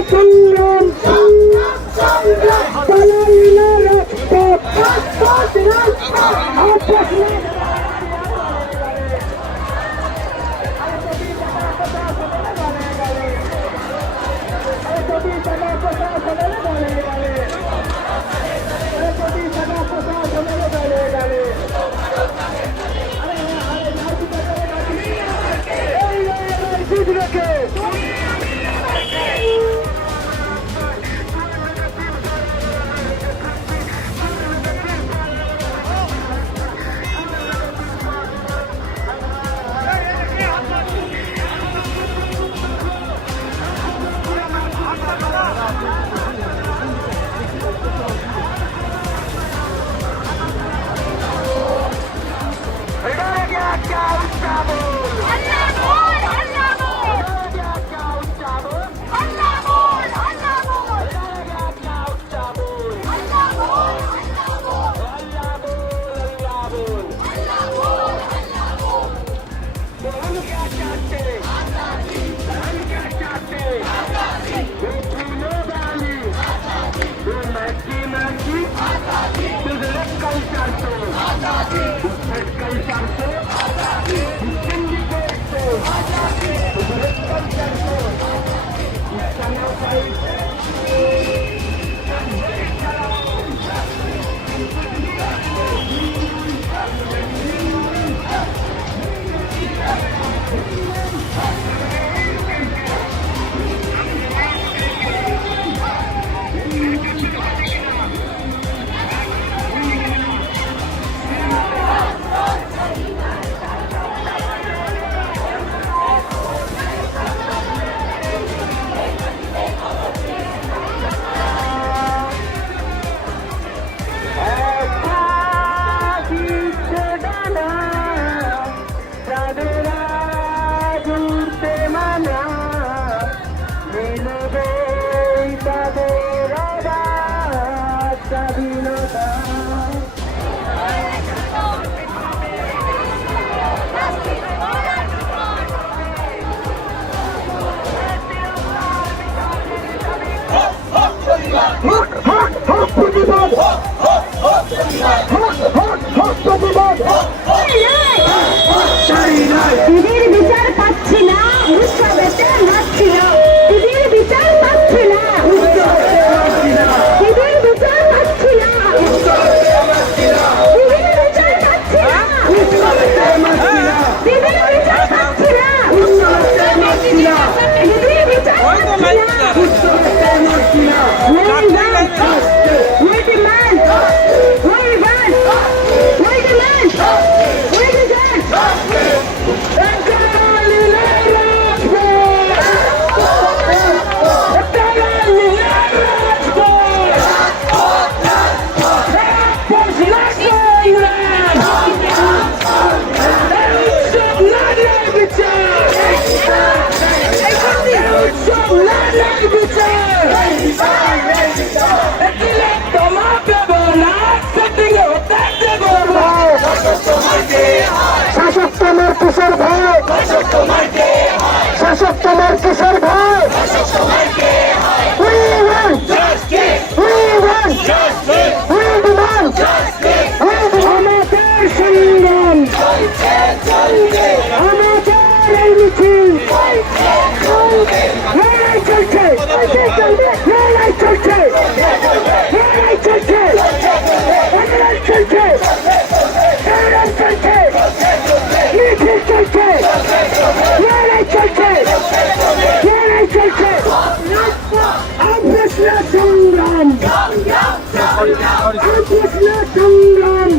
Kandra বিচার পাচ্ছি না উৎসবেতে না শাসক তোমার কিশোর ভাই শাসক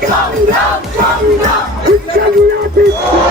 সংগ্রাম সংগ্রাম উচ্চগুলা বিপ্লব